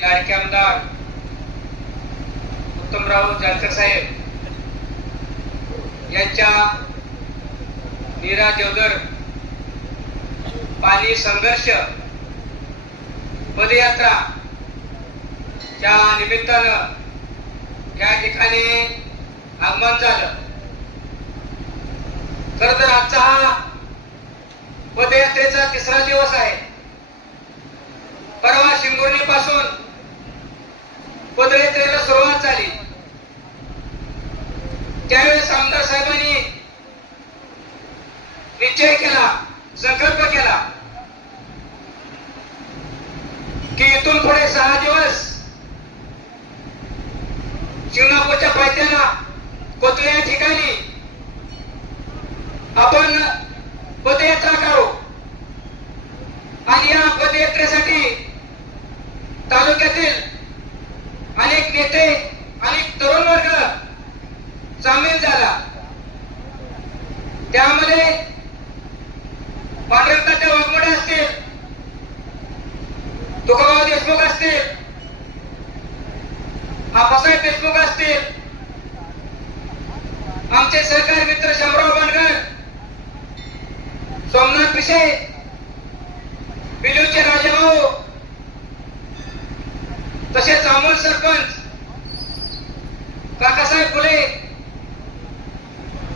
लाडके आमदार उत्तमराव जानकर साहेब यांच्या नीरा देवधर पाणी संघर्ष पदयात्रा च्या निमित्तानं या ठिकाणी आगमन झालं. खर तर आजचा हा पदयात्रेचा तिसरा दिवस आहे. परवा शिंगोर्णी पासून पदयात्रेला सुरुवात झाली. त्यावेळेस आमदार साहेबांनी निश्चय केला संकल्प केला की इथून पुढे सहा दिवस शिवनापूरच्या पायथ्याला कोथळे ठिकाणी आपण पदयात्रा करू आणि या पदयात्रेसाठी तालुक्यातील अनेक नेते अनेक तरुण वर्ग सामील झाला त्यामध्ये पांढरताच्या वाघमोडे असतील तुकाराव देशमुख असतील आप्पासाहेब देशमुख असतील आमचे सहकारी मित्र शंभराव बाणकर सोमनाथ पिशे बिलूचे राजेभाऊ तसेच अमोल सरपंच काकासाहेब फुले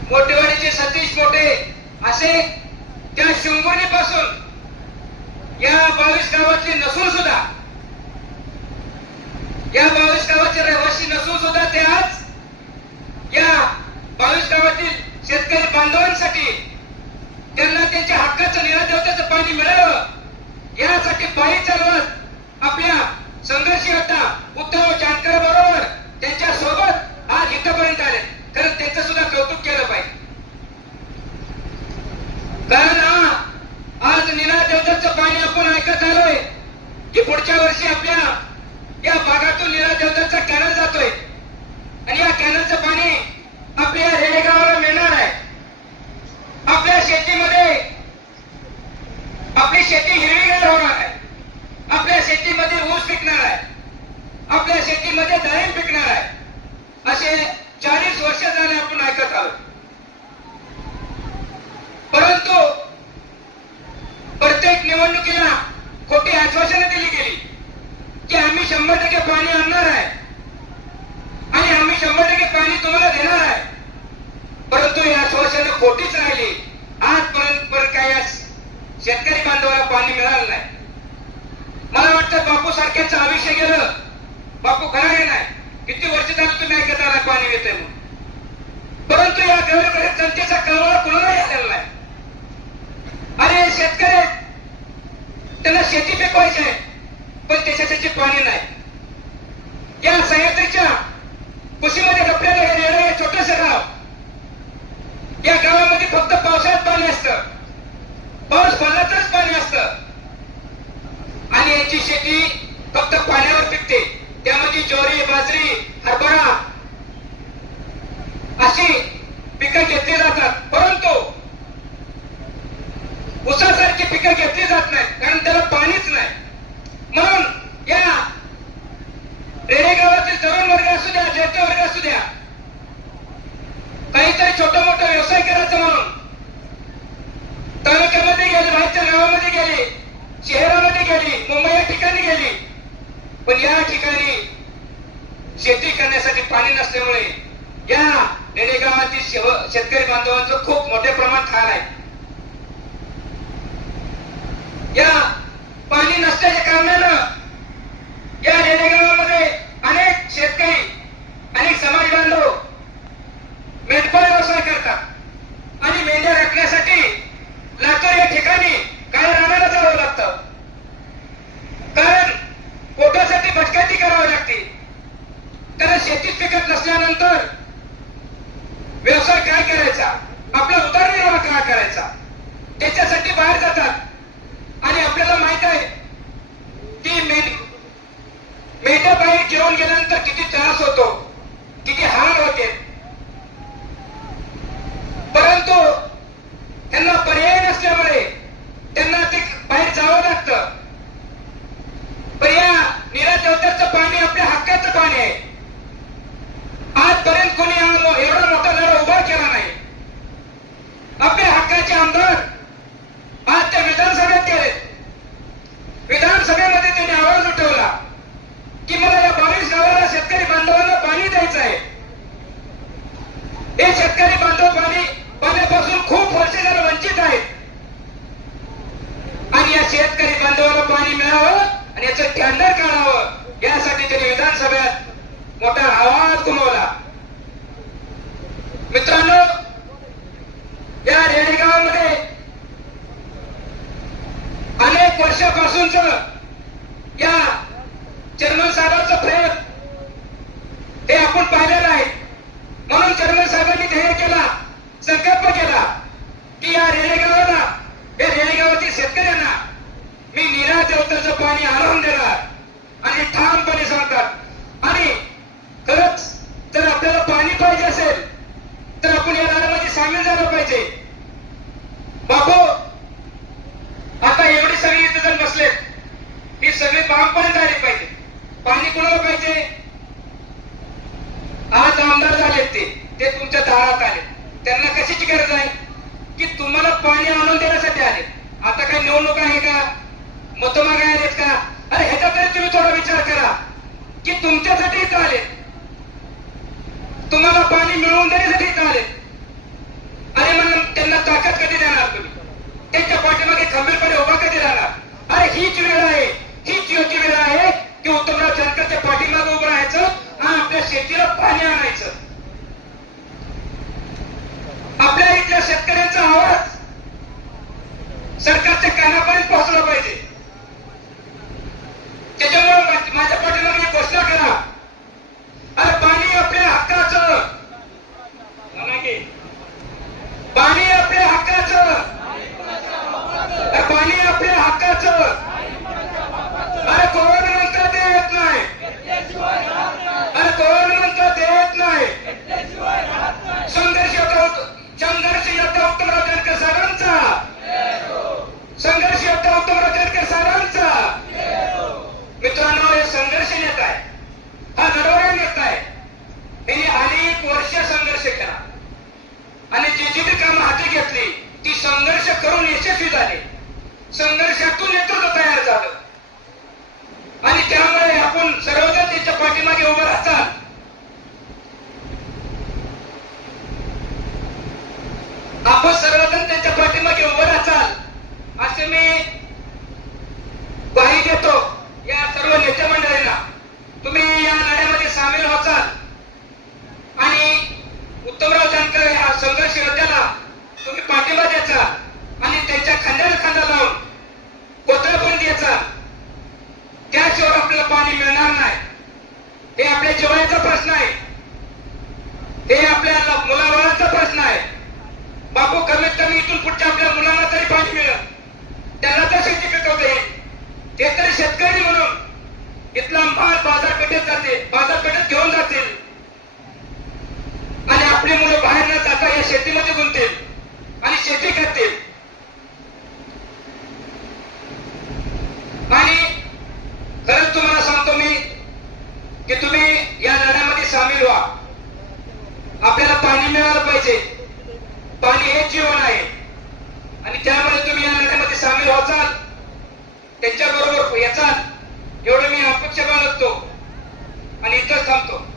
मोठेवाडीचे सतीश मोठे असे त्या शिवमुर्णी पासून या बावीस गावातले नसून सुद्धा या बावीस गावाचे रहिवासी नसून सुद्धा ते आज या बावीस गावातील शेतकरी बांधवांसाठी त्यांना त्यांच्या हक्काचं निरादेवताचं पाणी मिळावं यासाठी पायी चालवत आपल्या संघर्ष होता उद्धव जानकर बरोबर त्यांच्यासोबत आज इथपर्यंत आले खरं त्यांचं सुद्धा कौतुक केलं पाहिजे कारण हा आज निना देवताचं पाणी आपण ऐकत आलोय की पुढच्या वर्षी आपल्या या भागातून निना देवताचा कॅनल जातोय. आणि या कॅनलचं पाणी आपल्या रेडेगावाला मिळणार आहे. आपल्या शेतीमध्ये आपली शेती हिरवीगार होणार आहे. आपल्या शेतीमध्ये ऊस पिकणार आहे. आपल्या शेतीमध्ये डाळिंब पिकणार आहे. असे चाळीस वर्ष झाले आपण ऐकत आहोत. परंतु प्रत्येक निवडणुकीला खोटी आश्वासनं दिली गेली. की आम्ही शंभर टक्के पाणी आणणार आहे. आणि आम्ही शंभर टक्के पाणी तुम्हाला देणार आहे. परंतु ही आश्वासनं खोटीच राहिली. आजपर्यंत पण काय या शेतकरी बांधवाला पाणी मिळालं नाही. मला वाटतं बापू सारख्याचं आयुष्य गेलं. बापू खरा आहे नाही. किती वर्ष झालं तुम्ही ऐकत आला पाणी येते म्हणून. परंतु या गैरगरीब जनतेचा कळवळा कुणालाही आलेला नाही अरे शेतकरी त्यांना शेती पिकवायची आहे पण त्याच्यासाठी पाणी नाही. या सह्याद्रीच्या कुशीमध्ये लपलेलं हे रेल्वे छोटस गाव. या गावामध्ये फक्त पावसाळ्यात पाणी असतं. पाऊस पडला तरच पाणी असतं. आणि याची शेती फक्त पाण्यावर पिकते. त्यामध्ये ज्वारी बाजरी हरभरा अशी पिकं घेतली जातात. परंतु उसासारखी पिकं घेतली जात नाहीत कारण पाणीच नाही. म्हणून या रेडेगावातील तरुण वर्ग असू द्या ज्येष्ठ वर्ग असू द्या काहीतरी छोटा मोठा व्यवसाय करायचा म्हणून. तालुक्यामध्ये गेले बाहेरच्या गावामध्ये गेले शहरामध्ये गेली मुंबई या ठिकाणी गेली. पण या ठिकाणी शेती करण्यासाठी पाणी नसल्यामुळे या रेडेगावातील शेतकरी बांधवांचं खूप मोठ्या प्रमाणात हाल आहे. या पाणी नसल्याच्या कारणानं या रेडेगावामध्ये अनेक शेतकरी अनेक समाज बांधव मेंढपाळ व्यवसाय करतात. आणि मेंढ्या राखण्यासाठी लातूर या ठिकाणी काय रानाला जावं लागतं. कारण पोटासाठी भटकंती करावी लागते. कारण शेतीत पिकत नसल्यानंतर व्यवसाय काय करायचा? आपला उदरनिर्वाह काय करायचा? त्याच्यासाठी बाहेर जातात. आपल्याला माहीत आहे. की मेंढ मेंढ्या बाहेर जेवण गेल्यानंतर किती त्रास होतो किती हार होते परंतु त्यांना पर्याय नसल्यामुळे त्यांना ते बाहेर जावं लागतं पण या निरादेवताचं शेतकरी बांधवांना पाणी द्यायचं आहे. हे शेतकरी बांधव पाणी पाण्यापासून खूप वर्ष झालं वंचित आहेत. आणि या शेतकरी बांधवाला पाणी मिळावं आणि याचं टेंडर काढावं यासाठी त्यांनी विधानसभेत मोठा आवाज गुमवला. मित्रांनो या रेडेगावामध्ये अनेक वर्षापासूनच या चेअरमन साहेबांचा प्रयत्न हे आपण पाहिलेलं आहे. म्हणून कर्नल साहेबांनी ध्येय केला संकल्प केला की या रेणेगावाला या रेणेगावातील शेतकऱ्यांना मी निरा देवताचं पाणी आणून देणार आणि ठामपणे सांगतात आणि खरंच जर आपल्याला पाणी पाहिजे असेल तर आपण या लढ्यामध्ये सामील झालं पाहिजे. बापू आता एवढी सगळी इथे जर बसलेत ही सगळी बामपर्यंत झाली पाहिजे. पाणी कुणाला पाहिजे आज आमदार झालेत ते ते आले. त्यांना कशाची गरज आहे? की तुम्हाला पाणी आणून देण्यासाठी आले. आता काही निवडणूक आहे का? मतमागे आलेत का? अरे ह्याचा तरी तुम्ही थोडा विचार करा. की तुमच्यासाठी इथं आले. तुम्हाला पाणी मिळवून देण्यासाठी इथं आले. अरे म्हणून त्यांना ताकद कधी देणार तुम्ही? त्यांच्या पाठीमागे खंबीरपणे उभा कधी राहणार? अरे हीच वेळ आहे. हीच योग्य वेळ आहे की उत्तमराव जानकरच्या पाठीमागे उभं राहायचं आणि आपल्या शेतीला पाणी आणायचं आपल्या इथल्या शेतकऱ्यांचा आवाज सरकारच्या कानापर्यंत पोहोचलं पाहिजे. त्याच्यामुळे माझ्या पाठीला एक घोषणा करा अरे पाणी आपल्या हक्काचं म्हणा की, पाणी आपल्या हक्काचं अरे पाणी आपल्या हक्काचं अरे कोण म्हणतं ते येत नाही अरे कोण म्हणतं ते येत नाही संघर्ष योद्धा संघर्ष योद्धा उत्तमराव जानकर साहेबांचा संघर्ष योद्धा उत्तमराव जानकर साहेबांचा मित्रांनो हे संघर्ष नेता आहे हा लढवया नेता आहे त्यांनी अनेक वर्ष संघर्ष केला आणि जी जी बी कामं हाती घेतली ती संघर्ष करून यशस्वी झाली संघर्षातून नेतृत्व तयार झालं. आणि त्यामुळे आपण सर्वजण त्यांच्या पाठीमागे उभं राहतात. आपण सर्वजण त्यांच्या पाठीमागे उभं राहताल असे मी ग्वाही देतो या सर्व नेते मंडळींना तुम्ही या लढ्यामध्ये सामील व्हाचाल आणि उत्तमराव जानकर या संघर्ष योद्ध्याला तुम्ही पाठिंबा द्यायचा आणि त्यांच्या खांद्याला खांदा लावून कोथळापर्यंत यायचा त्याशिवाय पाणी मिळणार नाही. हे आपल्या जेवणाचा प्रश्न आहे. हे आपल्या मुलाबाळांचा प्रश्न आहे. बापू कमीत कमी इथून पुढच्या आपल्या मुलांना तरी पाणी मिळत त्याला तर शेती पिकवते. ते तरी शेतकरी म्हणून इथला माल बाजारपेठेत जाते. पाणी मिळालं पाहिजे. पाणी हे जीवन आहे. आणि त्यामुळे तुम्ही या लढ्यामध्ये सामील व्हाचाल त्यांच्याबरोबर याचाल. एवढं मी अपेक्षा बाळगतो. आणि इथं थांबतो.